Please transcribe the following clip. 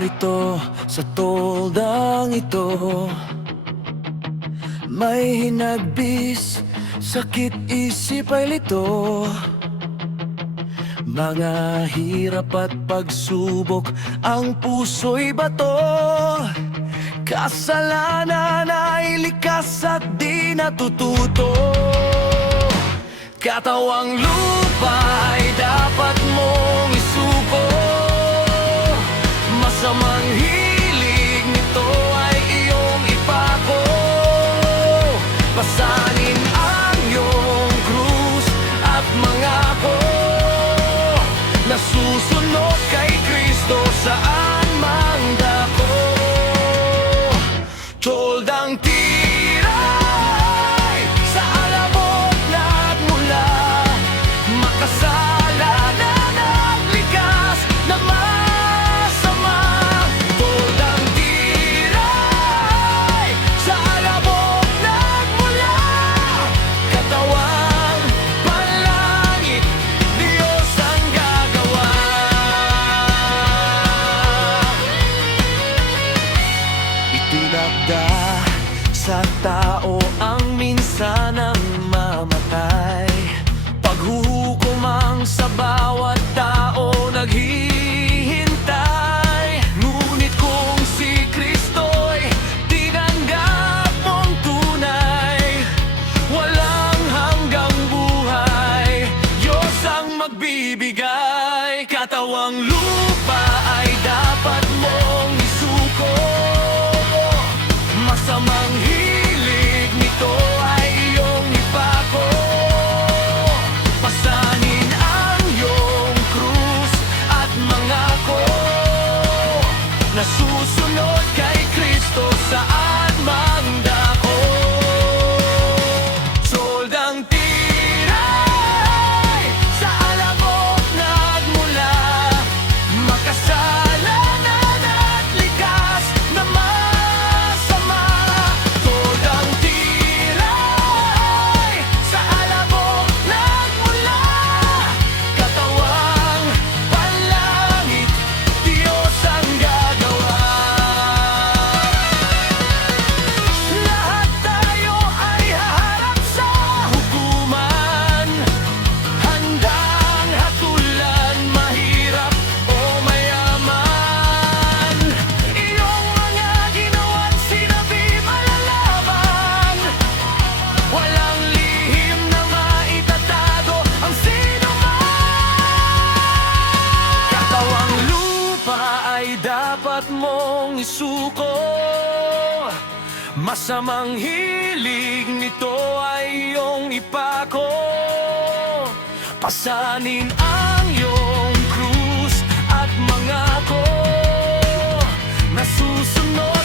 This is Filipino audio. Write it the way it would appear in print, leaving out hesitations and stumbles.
narito sa toldang ito. May hinagbis, sakit isip ay lito. Mga hirap at pagsubok, ang puso'y bato. Kasalanan ay likas at di natututo. Katawang lupa ay dapat mong isuko. Masamang hilig nito ay iyong ipako. Pasanin ang iyong krus at mangako na susunod kay Kristo saan mang dako. Toldang tiray sa alabok nagmula, makasalanan at likas na masama. Toldang tiray sa alabok nagmula, katawang palangit, Diyos ang gagawa. Itinakda sa tao ang minsan ang mamatay. Paghuhukom ang sa bawat tao naghihintay. Ngunit kung si Kristo'y tinanggap mong tunay, walang hanggang buhay, Diyos ang magbibigay. Katawang lupa ay dapat mong isuko. Masamang hilig nito ay iyong ipako. Pasanin ang iyong krus at mangako na susunod kay Kristo saan mang dako. Toldang tiray sa alabok nagmula, makasalanan at likas na masama. Toldang tiray sa alabok nagmula, katawang palangit, Diyos ang gagawa. Lahat tayo ay haharap sa hukuman. Handang hatulan, mahirap o mayaman. Iyong mga ginawa't sinabi malalaman. Walang lihim na maitatago ang sinuman. Katawang lupa ay dapat mong isuko. Masamang hilig nito ay iyong ipako. Pasanin ang iyong krus at mangako na susunod